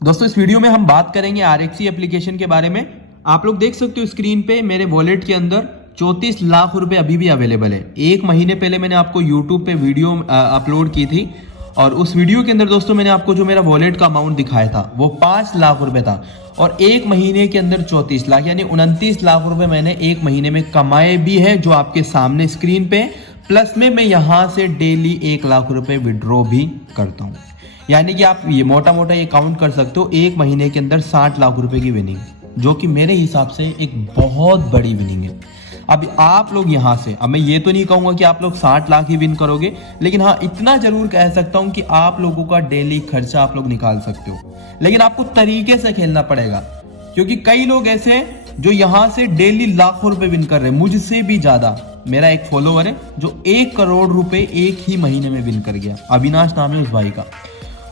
दोस्तों इस वीडियो में हम बात करेंगे आरएक्सी एप्लीकेशन के बारे में। आप लोग देख सकते हो स्क्रीन पे मेरे वॉलेट के अंदर 34 लाख रुपए अभी भी अवेलेबल है। एक महीने पहले मैंने आपको यूट्यूब पे वीडियो अपलोड की थी और उस वीडियो के अंदर दोस्तों मैंने आपको जो मेरा वॉलेट का अमाउंट दिखाया था वो 5 लाख रुपए था और एक महीने के अंदर 34 लाख यानी 29 लाख रुपए मैंने एक महीने में कमाए भी है, जो आपके सामने स्क्रीन पे। प्लस में मैं यहाँ से डेली 1 लाख रुपए विड्रॉ भी करता हूँ, यानी कि आप ये मोटा मोटा ये काउंट कर सकते हो एक महीने के अंदर 60 लाख रुपए की विनिंग, जो कि मेरे हिसाब से एक बहुत बड़ी विनिंग है। अब आप लोग यहाँ से, अब मैं ये तो नहीं कहूंगा कि आप लोग 60 लाख ही विन करोगे, लेकिन हाँ इतना जरूर कह सकता हूँ कि आप लोगों का डेली खर्चा आप लोग निकाल सकते हो, लेकिन आपको तरीके से खेलना पड़ेगा। क्योंकि कई लोग ऐसे जो यहाँ से डेली लाखों रुपए विन कर रहे हैं, मुझसे भी ज्यादा। मेरा एक फॉलोवर है जो 1 करोड़ रुपए एक ही महीने में विन कर गया, अविनाश नाम है उस भाई का,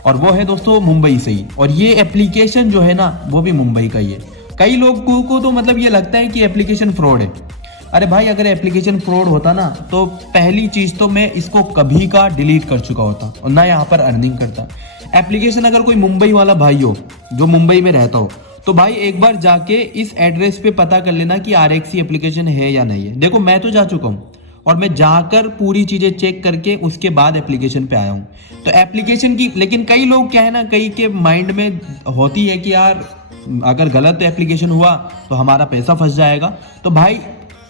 और वो है दोस्तों मुंबई से ही। और ये एप्लीकेशन जो है ना वो भी मुंबई का ही है। कई लोगों को तो मतलब ये लगता है कि एप्लीकेशन फ्रॉड है। अरे भाई, अगर एप्लीकेशन फ्रॉड होता ना तो पहली चीज तो मैं इसको कभी का डिलीट कर चुका होता और ना यहाँ पर अर्निंग करता। एप्लीकेशन अगर कोई मुंबई वाला भाई हो जो मुंबई में रहता हो तो भाई एक बार जाके इस एड्रेस पे पता कर लेना कि आरएक्सी एप्लीकेशन है या नहीं है। देखो मैं तो जा चुका हूँ और मैं जाकर पूरी चीजें चेक करके उसके बाद एप्लीकेशन पे आया हूँ। तो एप्लीकेशन की, लेकिन कई लोग क्या है ना, कई के माइंड में होती है कि यार अगर गलत एप्लीकेशन हुआ तो हमारा पैसा फंस जाएगा। तो भाई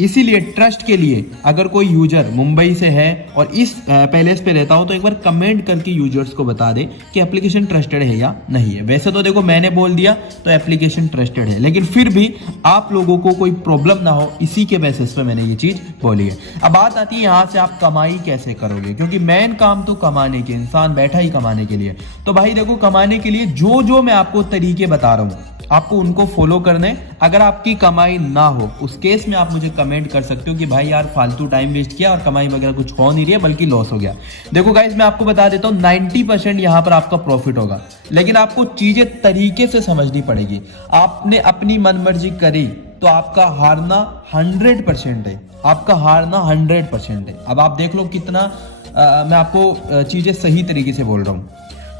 इसीलिए ट्रस्ट के लिए अगर कोई यूजर मुंबई से है और इस पैलेस पे रहता हो तो एक बार कमेंट करके यूजर्स को बता दे कि एप्लीकेशन ट्रस्टेड है या नहीं है। वैसे तो देखो मैंने बोल दिया तो एप्लीकेशन ट्रस्टेड है, लेकिन फिर भी आप लोगों को कोई प्रॉब्लम ना हो इसी के बेसिस पे मैंने ये चीज बोली है। अब बात आती है यहाँ से आप कमाई कैसे करोगे, क्योंकि मेन काम तो कमाने के, इंसान बैठा ही कमाने के लिए। तो भाई देखो, कमाने के लिए जो जो मैं आपको तरीके बता रहा हूँ आपको उनको फॉलो करने। अगर आपकी कमाई ना हो उस केस में आप मुझे कमेंट कर सकते हो कि भाई यार फालतू टाइम वेस्ट किया और कमाई वगैरह कुछ हो नहीं रही है बल्कि लॉस हो गया। देखो गाइस, मैं आपको बता देता हूँ 90% यहाँ पर आपका प्रॉफिट होगा, लेकिन आपको चीजें तरीके से समझनी पड़ेगी। आपने अपनी मनमर्जी करी तो आपका हारना 100% है, आपका हारना 100% है। अब आप देख लो कितना मैं आपको चीजें सही तरीके से बोल रहा हूँ।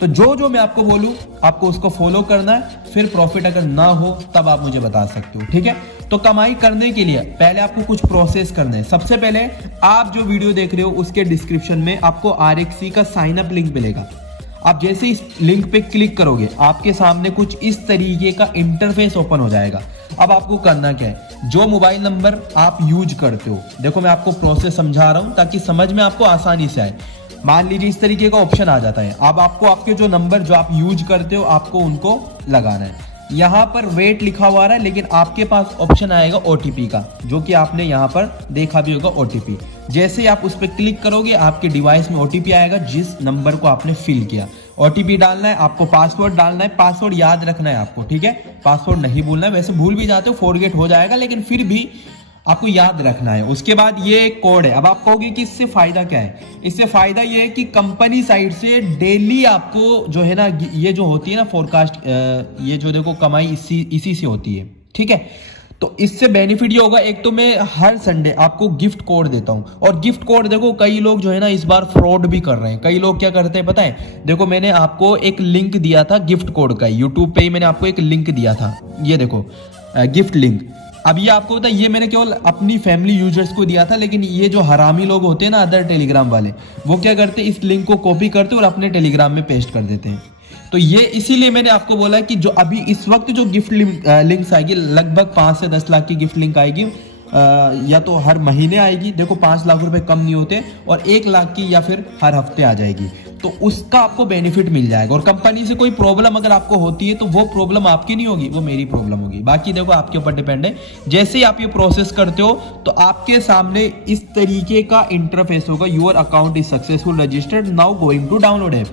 तो जो जो मैं आपको बोलूं आपको उसको फॉलो करना है, फिर प्रॉफिट अगर ना हो तब आप मुझे बता सकते हो, ठीक है। तो कमाई करने के लिए पहले आपको कुछ प्रोसेस करने हैं। सबसे पहले आप जो वीडियो देख रहे हो उसके डिस्क्रिप्शन में आपको आरएक्सी का साइन अप लिंक मिलेगा। आप जैसे इस लिंक पे क्लिक करोगे आपके सामने कुछ इस तरीके का इंटरफेस ओपन हो जाएगा। अब आपको करना क्या है, जो मोबाइल नंबर आप यूज करते हो, देखो मैं आपको प्रोसेस समझा रहा हूं ताकि समझ में आपको आसानी से आए। मान लीजिए इस तरीके का ऑप्शन आ जाता है। अब आपको आपके जो नंबर जो आप यूज करते हो आपको उनको लगाना है। यहाँ पर वेट लिखा हुआ है, लेकिन आपके पास ऑप्शन आएगा ओटीपी का, जो कि आपने यहाँ पर देखा भी होगा ओटीपी। जैसे आप उस पर क्लिक करोगे आपके डिवाइस में ओटीपी आएगा जिस नंबर को आपने फिल किया। ओटीपी डालना है, आपको पासवर्ड डालना है, पासवर्ड याद रखना है आपको, ठीक है। पासवर्ड नहीं भूलना है, वैसे भूल भी जाते हो फॉरगेट हो जाएगा, लेकिन फिर भी आपको याद रखना है। उसके बाद ये कोड है। अब आप कहोगे कि इससे फायदा क्या है, इससे फायदा ये है कि कंपनी साइड से डेली आपको जो है ना, ये जो होती है ना फोरकास्ट, ये जो देखो कमाई इसी से होती है, ठीक है। तो इससे बेनिफिट ये होगा, एक तो मैं हर संडे आपको गिफ्ट कोड देता हूं, और गिफ्ट कोड देखो कई लोग जो है ना इस बार फ्रॉड भी कर रहे हैं। कई लोग क्या करते हैं पता है, देखो मैंने आपको एक लिंक दिया था गिफ्ट कोड का, यूट्यूब पे ही मैंने आपको एक लिंक दिया था, ये देखो गिफ्ट लिंक। अब ये आपको पता है, ये मैंने केवल अपनी फैमिली यूजर्स को दिया था, लेकिन ये जो हरामी लोग होते हैं ना अदर टेलीग्राम वाले, वो क्या करते हैं, इस लिंक को कॉपी करते और अपने टेलीग्राम में पेस्ट कर देते हैं। तो ये इसीलिए मैंने आपको बोला कि जो अभी इस वक्त जो गिफ्ट लिंक्स आएगी, लगभग 5 से 10 लाख की गिफ्ट लिंक आएगी, या तो हर महीने आएगी। देखो 5 लाख रुपए कम नहीं होते, और 1 लाख की या फिर हर हफ्ते आ जाएगी। तो उसका आपको बेनिफिट मिल जाएगा। और कंपनी से कोई प्रॉब्लम अगर आपको होती है तो वो प्रॉब्लम आपकी नहीं होगी, वो मेरी प्रॉब्लम होगी। बाकी देखो आपके ऊपर डिपेंड है। जैसे ही आप ये प्रोसेस करते हो तो आपके सामने इस तरीके का इंटरफेस होगा, your account is successful registered, now going to download app.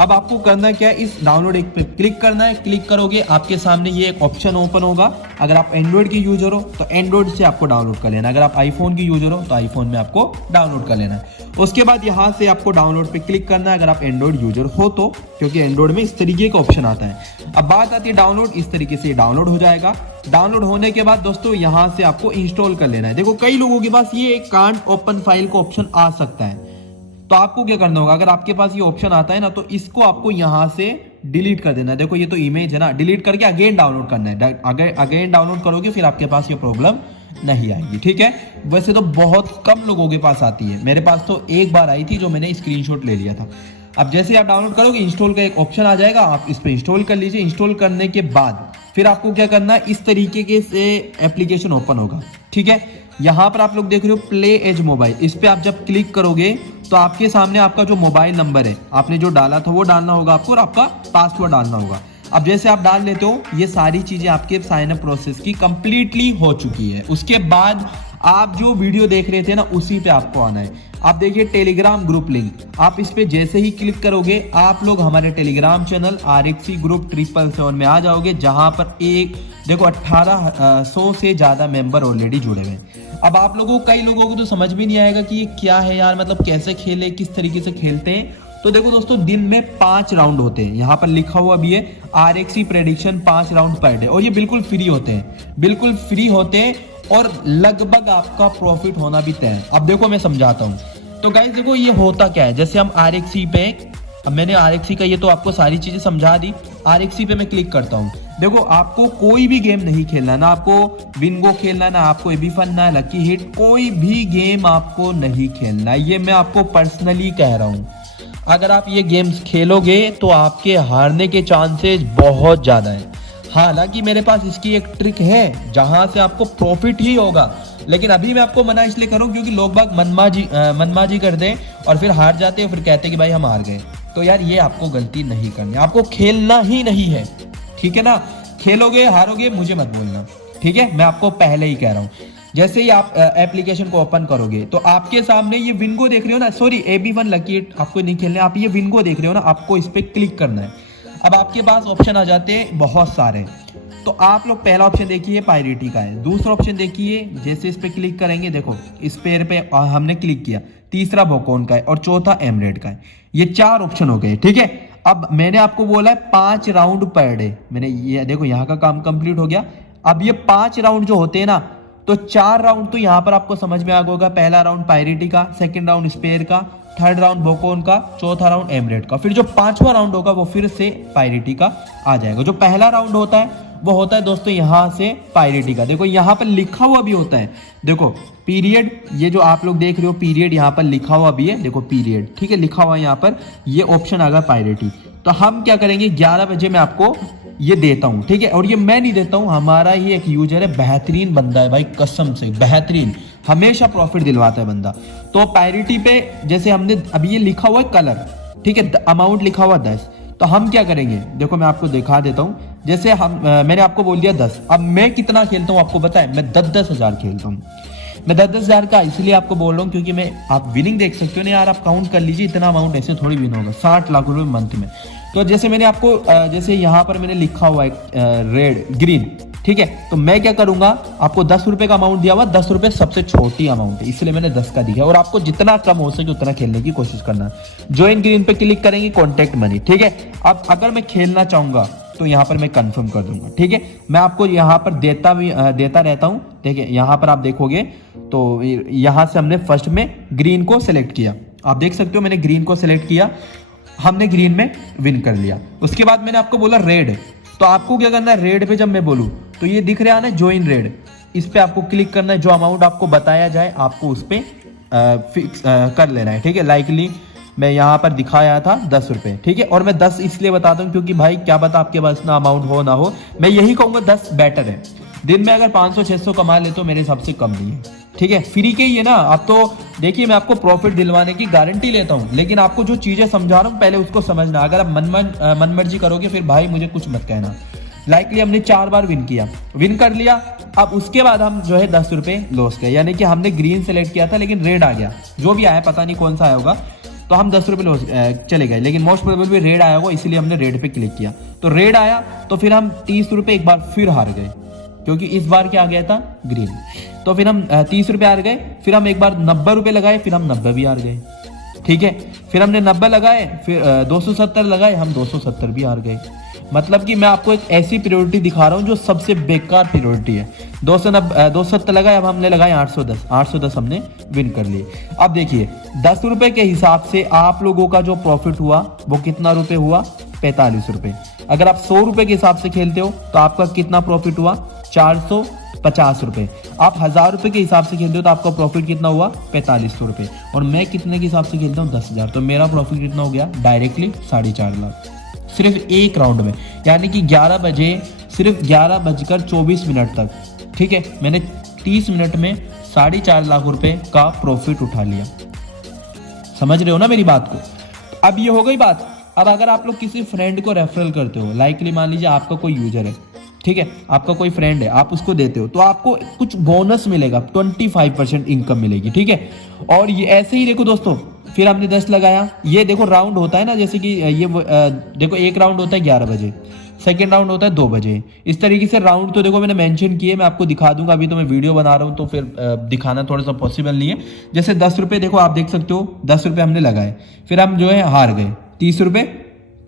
अब आपको करना क्या है, इस डाउनलोड पे क्लिक करना है। क्लिक करोगे आपके सामने ये एक ऑप्शन ओपन होगा। अगर आप एंड्रॉइड की यूजर हो तो एंड्रॉइड से आपको डाउनलोड कर लेना, अगर आप आईफोन की यूजर हो तो आईफोन में आपको डाउनलोड कर लेना है। उसके बाद यहाँ से आपको डाउनलोड पे क्लिक करना है अगर आप एंड्रॉइड यूजर हो तो, क्योंकि एंड्रॉइड में इस तरीके का ऑप्शन आता है। अब बात आती है डाउनलोड, इस तरीके से डाउनलोड हो जाएगा। डाउनलोड होने के बाद दोस्तों यहाँ से आपको इंस्टॉल कर लेना है। देखो कई लोगों के पास ये कांट ओपन फाइल का ऑप्शन आ सकता है, तो आपको क्या करना होगा, अगर आपके पास ये ऑप्शन आता है ना तो इसको आपको यहाँ से डिलीट कर देना है। देखो ये तो इमेज है ना, डिलीट करके अगेन डाउनलोड करना है। अगेन डाउनलोड करोगे फिर आपके पास ये प्रॉब्लम नहीं आएगी, ठीक है। वैसे तो बहुत कम लोगों के पास आती है, मेरे पास तो एक बार आई थी जो मैंने स्क्रीनशॉट ले लिया था। अब जैसे आप डाउनलोड करोगे इंस्टॉल का एक ऑप्शन आ जाएगा, आप इस पर इंस्टॉल कर लीजिए। इंस्टॉल करने के बाद फिर आपको क्या करना है, इस तरीके के से एप्लीकेशन ओपन होगा, ठीक है। यहाँ पर आप लोग देख रहे हो प्ले एज मोबाइल, इस पे आप जब क्लिक करोगे तो आपके सामने आपका जो मोबाइल नंबर है आपने जो डाला था वो डालना होगा आपको, और आपका पासवर्ड डालना होगा। अब जैसे आप डाल लेते हो ये सारी चीजें आपके साइन अप प्रोसेस की कंप्लीटली हो चुकी है। उसके बाद आप जो वीडियो देख रहे थे ना उसी पे आपको आना है। आप देखिए टेलीग्राम ग्रुप लिंक, आप इस पे जैसे ही क्लिक करोगे आप लोग हमारे टेलीग्राम चैनल RXC ग्रुप 777 में आ जाओगे, जहां पर एक देखो 1800 से ज्यादा मेंबर ऑलरेडी जुड़े हुए हैं। अब आप लोगों कई लोगों को तो समझ भी नहीं आएगा कि ये क्या है यार, मतलब कैसे खेले, किस तरीके से खेलते हैं। तो देखो दोस्तों दिन में 5 राउंड होते हैं, यहाँ पर लिखा हुआ भी है RXC prediction 5 round per day, और ये बिल्कुल फ्री होते हैं, बिल्कुल फ्री होते हैं, और लगभग आपका प्रॉफिट होना भी तय है। अब देखो मैं समझाता हूँ। तो गाइस देखो ये होता क्या है, जैसे हम RXC पे, अब मैंने RXC का ये तो आपको सारी चीजें समझा दी। RXC पे मैं क्लिक करता हूँ। देखो आपको कोई भी गेम नहीं खेलना, ना आपको बिंगो खेलना, ना आपको एबी फन, ना लकी हिट, कोई भी गेम आपको नहीं खेलना। ये मैं आपको पर्सनली कह रहा हूँ। अगर आप ये गेम्स खेलोगे तो आपके हारने के चांसेस बहुत ज्यादा है। हालांकि मेरे पास इसकी एक ट्रिक है जहां से आपको प्रॉफिट ही होगा, लेकिन अभी मैं आपको मना इसलिए करूं क्योंकि लोग बाग मनमाजी कर दे और फिर हार जाते हैं, फिर कहते कि भाई हम हार गए। तो यार ये आपको गलती नहीं करनी, आपको खेलना ही नहीं है, ठीक है ना। खेलोगे हारोगे मुझे मत बोलना, ठीक है, मैं आपको पहले ही कह रहा हूँ। जैसे ही आप एप्लीकेशन को ओपन करोगे तो आपके सामने ये विंगो देख रहे हो ना, सॉरी AB1 लकी हिट आपको नहीं खेलना, आप ये विंगो देख रहे हो ना, आपको इस पे क्लिक करना है। अब आपके पास ऑप्शन आ जाते हैं बहुत सारे। तो आप लोग पहला ऑप्शन देखिए पायरेटी का है, दूसरा ऑप्शन देखिए, जैसे इस पे क्लिक करेंगे देखो इस पेयर पे हमने क्लिक किया, तीसरा बोकोन का है और चौथा एमरेड का है। ये 4 ऑप्शन हो गए, ठीक है। अब मैंने आपको बोला है 5 राउंड पर डे, मैंने ये देखो यहाँ का काम कंप्लीट हो गया। अब ये 5 राउंड जो होते हैं ना, तो 4 राउंड तो यहाँ पर आपको समझ में आ गया होगा। पहला राउंड पायरेटी का, सेकंड राउंड स्पेयर का, थर्ड राउंड बोकोन का, चौथा राउंड एमरेड का। फिर जो 5वां राउंड होगा वो फिर से पायरेटी का आ जाएगा। जो पहला राउंड होता है वो होता है दोस्तों यहाँ से पायरेटी का। देखो यहाँ पर लिखा हुआ भी होता है, देखो पीरियड, ये जो आप लोग देख रहे हो पीरियड यहाँ पर लिखा हुआ भी है, देखो पीरियड, ठीक है, लिखा हुआ है यहाँ पर। ये ऑप्शन आ गया पायरेटी। तो हम क्या करेंगे 11 बजे मैं आपको ये देता हूँ, ठीक है। और ये मैं नहीं देता हूँ, हमारा ही एक यूजर है, बेहतरीन बंदा है भाई, कसम से बेहतरीन, हमेशा प्रॉफिट दिलवाता है बंदा। तो पायरेटी पे जैसे हमने अभी ये लिखा हुआ है कलर, ठीक है, अमाउंट लिखा हुआ 10। तो हम क्या करेंगे, देखो मैं आपको दिखा देता हूँ। जैसे हम मैंने आपको बोल दिया 10, अब मैं कितना खेलता हूँ आपको पता है, मैं 10-10 हजार खेलता हूँ। मैं 10-10 हजार का इसलिए आपको बोल रहा हूँ क्योंकि मैं, आप विनिंग देख सकते हो ना यार, आप काउंट कर लीजिए, इतना अमाउंट ऐसे थोड़ी विन होगा, 60 लाख रुपए मंथ में। तो जैसे मैंने आपको जैसे यहाँ पर मैंने लिखा हुआ है रेड ग्रीन, ठीक है, तो मैं क्या करूंगा, आपको 10 रुपए का अमाउंट दिया हुआ, 10 रुपए सबसे छोटी अमाउंट है इसलिए मैंने 10 का दिया, और आपको जितना कम हो सके उतना खेलने की कोशिश करना। ज्वाइन ग्रीन पे क्लिक करेंगे, कॉन्टेक्ट मनी, ठीक है। अब अगर मैं खेलना चाहूंगा तो यहाँ पर मैं कंफर्म कर दूंगा, ठीक है। मैं आपको यहाँ पर देता रहता हूँ, ठीक है। यहाँ पर आप देखोगे तो यहाँ से हमने फर्स्ट में ग्रीन को सिलेक्ट किया, आप देख सकते हो मैंने ग्रीन को सिलेक्ट किया, हमने ग्रीन में विन कर लिया। उसके बाद मैंने आपको बोला रेड, तो आपको क्या करना है, रेड पे जब मैं बोलूं तो ये दिख रहा है ना ज्वाइन रेड, इस पे आपको क्लिक करना है। जो अमाउंट आपको बताया जाए आपको उस पे फिक्स कर लेना है, ठीक है। लाइकली मैं यहाँ पर दिखाया था 10 रुपए, ठीक है। और मैं 10 इसलिए बताता हूँ क्योंकि भाई क्या पता आपके पास इतना अमाउंट हो ना हो, मैं यही कहूंगा 10 बेटर है। दिन में अगर 500-600 कमा ले तो मेरे हिसाब से कम नहीं है, ठीक है, फ्री के ही है ना। अब तो देखिए मैं आपको प्रॉफिट दिलवाने की गारंटी लेता हूँ, लेकिन आपको जो चीजें समझा रहा हूँ पहले उसको समझना। अगर आप मनमर्जी करोगे फिर भाई मुझे कुछ मत कहना। लाइकली हमने 4 बार विन किया, विन कर लिया। अब उसके बाद हम जो है 10 रुपए लॉस गए, यानी कि हमने ग्रीन सेलेक्ट किया था लेकिन रेड आ गया, जो भी आया पता नहीं कौन सा आया होगा, तो हम 10 रुपए लॉस चले गए। लेकिन मोस्ट प्रोबेबली रेड आया होगा इसलिए हमने रेड पे क्लिक किया, तो रेड आया तो फिर हम 30 रुपए एक बार फिर हार गए क्योंकि इस बार क्या आ गया था ग्रीन। तो फिर हम 30 रुपए हार गए, फिर हम एक बार 90 रुपए लगाए, फिर हम 90 भी हार गए, ठीक है। फिर हमने 90 लगाए, फिर 270 लगाए, हम 270 भी हार गए। मतलब कि मैं आपको एक ऐसी प्रायोरिटी दिखा रहा हूँ जो सबसे बेकार प्रायोरिटी है। 270 लगाए, अब हमने लगाए 810 हमने विन कर लिए। अब देखिए 10 रुपए के हिसाब से आप लोगों का जो प्रॉफिट हुआ वो कितना रुपए हुआ, 45 रुपए। अगर आप 100 रुपए के हिसाब से खेलते हो तो आपका कितना प्रॉफिट हुआ, 450 रुपए। आप 1000 रुपए के हिसाब से खेलते हो तो आपका प्रॉफिट कितना हुआ, 4500 रुपए। और मैं कितने के हिसाब से खेलता हूँ, 10,000, तो मेरा प्रॉफिट कितना हो गया, डायरेक्टली 4.5 लाख सिर्फ एक राउंड में। यानी कि 11 बजे, सिर्फ 11:24 तक, ठीक है, मैंने 30 मिनट में 4.5 लाख रुपए का प्रॉफिट उठा लिया। समझ रहे हो ना मेरी बात को। अब ये हो गई बात। अब अगर आप लोग किसी फ्रेंड को रेफरल करते हो, लाइकली मान लीजिए आपका कोई यूजर है, ठीक है, आपका कोई फ्रेंड है, आप उसको देते हो तो आपको कुछ बोनस मिलेगा, 25% इनकम मिलेगी, ठीक है। और ये ऐसे ही देखो दोस्तों, फिर हमने 10 लगाया, ये देखो राउंड होता है ना, जैसे कि ये देखो एक राउंड होता है 11 बजे, सेकेंड राउंड होता है 2 बजे, इस तरीके से राउंड तो देखो मैंने मेंशन किए, मैं आपको दिखा दूंगा। अभी तो मैं वीडियो बना रहा हूँ तो फिर दिखाना थोड़ा सा पॉसिबल नहीं है। जैसे 10 रुपये देखो आप देख सकते हो, 10 रुपये हमने लगाए, फिर हम जो है हार गए 30 रुपये,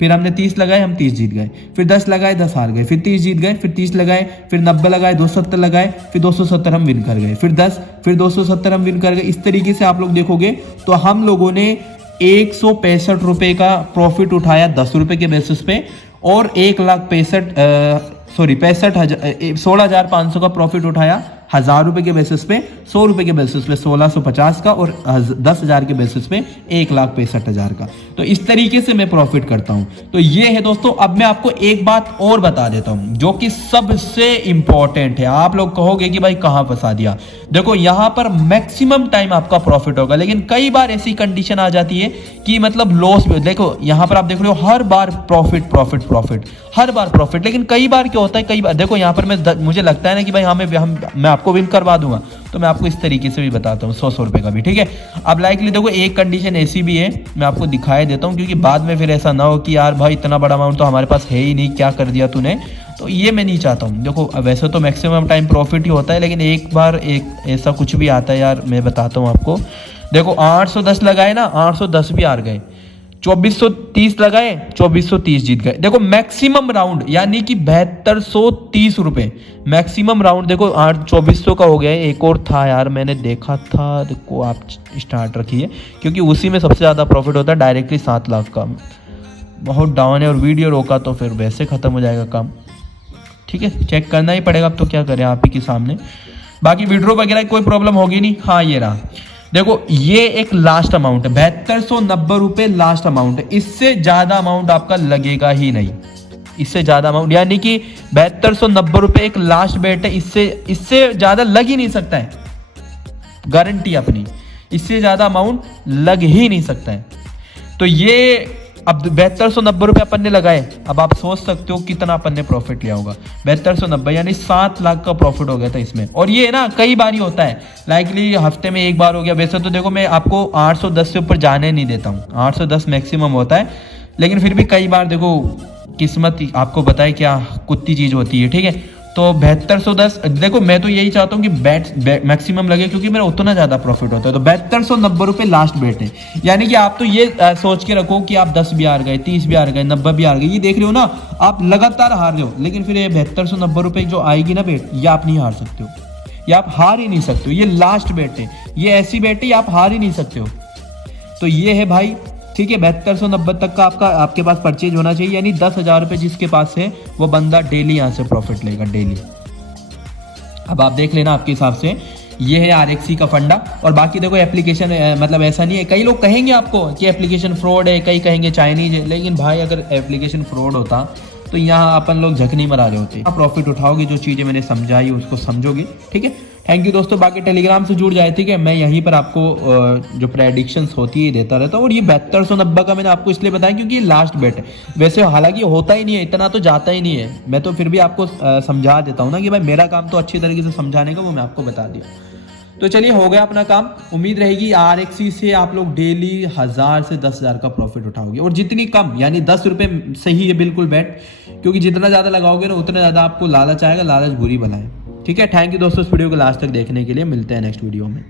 फिर हमने 30 लगाए, हम 30 जीत गए, फिर 10 लगाए, 10 हार गए, फिर 30 जीत गए, फिर 30 लगाए, फिर 90 लगाए, 270 लगाए, फिर 270 हम विन कर गए, फिर 10, फिर 270 हम विन कर गए। इस तरीके से आप लोग देखोगे तो हम लोगों ने 165 रुपए का प्रॉफिट उठाया 10 रुपए के बेसिस पे, और 16,500 का प्रॉफिट उठाया 1000 रुपए के बेसिस पे, 100 रुपए के बेसिस पे 1650 का, और 10,000 के बेसिस पे 1,65,000 का। तो इस तरीके से मैं प्रॉफिट करता हूं। तो ये है दोस्तों। अब मैं आपको एक बात और बता देता हूं जो कि सबसे इंपॉर्टेंट है। आप लोग कहोगे कि भाई कहां फंसा दिया। देखो यहां पर मैक्सिमम टाइम आपका प्रॉफिट होगा, लेकिन कई बार ऐसी कंडीशन आ जाती है कि मतलब लॉस भी। देखो यहां पर आप देख रहे हो हर बार प्रॉफिट प्रॉफिट प्रॉफिट, हर बार प्रॉफिट, लेकिन कई बार क्या होता है, कई बार देखो यहां पर मुझे लगता है ना कि भाई मैं आपको विन करवा दूंगा, तो मैं आपको इस तरीके से भी बताता हूँ 100 रुपए का भी, ठीक है। अब लाइकली देखो एक कंडीशन ऐसी भी है, मैं आपको दिखाई देता हूँ, क्योंकि बाद में फिर ऐसा ना हो कि यार भाई इतना बड़ा अमाउंट तो हमारे पास है ही नहीं, क्या कर दिया तूने, तो ये मैं नहीं चाहता हूँ। देखो वैसे तो मैक्सिमम टाइम प्रॉफिट ही होता है, लेकिन एक बार एक ऐसा कुछ भी आता है यार, मैं बताता हूँ आपको। देखो 810 लगाए ना, 810 भी हार गए, 2430 लगाए, 2430 जीत गए। देखो मैक्सिमम राउंड यानी कि 7230 रुपए मैक्सिमम राउंड। देखो 2400 का हो गया है। एक और था यार, मैंने देखा था, देखो आप स्टार्ट रखिए, क्योंकि उसी में सबसे ज्यादा प्रॉफिट होता है, डायरेक्टली 7 लाख का। बहुत डाउन है और वीडियो रोका तो फिर वैसे खत्म हो जाएगा काम, ठीक है, चेक करना ही पड़ेगा। अब तो क्या करें आप ही के सामने, बाकी वीडियो वगैरह कोई प्रॉब्लम होगी नहीं। हाँ ये रहा, देखो ये एक लास्ट अमाउंट है, 7290 रुपए लास्ट अमाउंट है। इससे ज्यादा अमाउंट आपका लगेगा ही नहीं, इससे ज्यादा अमाउंट, यानी कि 7290 रुपए एक लास्ट बेट है। इससे ज्यादा लग ही नहीं सकता है, गारंटी अपनी, इससे ज्यादा अमाउंट लग ही नहीं सकता है। तो ये अब 7290 रुपए अपन ने लगाए। अब आप सोच सकते हो कितना अपन ने प्रॉफिट लिया होगा, 7290 यानी 7 लाख का प्रॉफिट हो गया था इसमें। और ये ना कई बार ही होता है, लाइकली हफ्ते में एक बार हो गया। वैसे तो देखो मैं आपको 810 से ऊपर जाने नहीं देता हूँ, 810 मैक्सिमम होता है, लेकिन फिर भी कई बार देखो किस्मत आपको बताए क्या कुत्ती चीज होती है, ठीक है। तो 7210, देखो मैं तो यही चाहता हूँ कि बेट मैक्सिमम लगे, क्योंकि मेरा उतना ज्यादा प्रॉफिट होता है। तो 7290 रुपए लास्ट बेट है, यानी कि आप तो ये सोच के रखो कि आप 10 भी हार गए, 30 भी हार गए, 90 भी हार गए, ये देख रहे हो ना, आप लगातार हार रहे हो। लेकिन फिर ये 7290 रुपए जो आएगी ना बेट, ये आप नहीं हार सकते हो, ये आप हार ही नहीं सकते हो। ये लास्ट बेट है, ये ऐसी बेट है आप हार ही नहीं सकते हो। तो ये है भाई, ठीक है, 7290 तक का आपके पास परचेज होना चाहिए, यानी 10,000 रुपए जिसके पास है वो बंदा डेली यहाँ से प्रॉफिट लेगा, डेली। अब आप देख लेना आपके हिसाब से, ये है RXC का फंडा। और बाकी देखो एप्लीकेशन मतलब ऐसा नहीं है, कई लोग कहेंगे आपको कि एप्लीकेशन फ्रॉड है, कई कहेंगे चाइनीज है, लेकिन भाई अगर एप्लीकेशन फ्रॉड होता तो यहाँ अपन लोग झकनी मरा रहे होते। आप प्रॉफिट उठाओगे, जो चीजें मैंने समझाई उसको समझोगे, ठीक है। थैंक यू दोस्तों। बाकी टेलीग्राम से जुड़ जाए, ठीक है, मैं यहीं पर आपको जो प्रेडिक्शंस होती है देता रहता हूँ। और ये 7290 का मैंने आपको इसलिए बताया क्योंकि ये लास्ट बेट है। वैसे हालांकि होता ही नहीं है, इतना तो जाता ही नहीं है, मैं तो फिर भी आपको समझा देता हूँ ना कि भाई मेरा काम तो अच्छी तरीके से समझाने का, वो मैं आपको बता दिया। तो चलिए हो गया अपना काम। उम्मीद रहेगी RXC से आप लोग डेली 1000 से 10,000 का प्रॉफिट उठाओगे, और जितनी कम यानी 10 रुपए सही है बिल्कुल बेट, क्योंकि जितना ज्यादा लगाओगे ना उतना ज्यादा आपको लालच आएगा, लालच बुरी बला है, ठीक है। थैंक यू दोस्तों इस वीडियो को लास्ट तक देखने के लिए, मिलते हैं नेक्स्ट वीडियो में।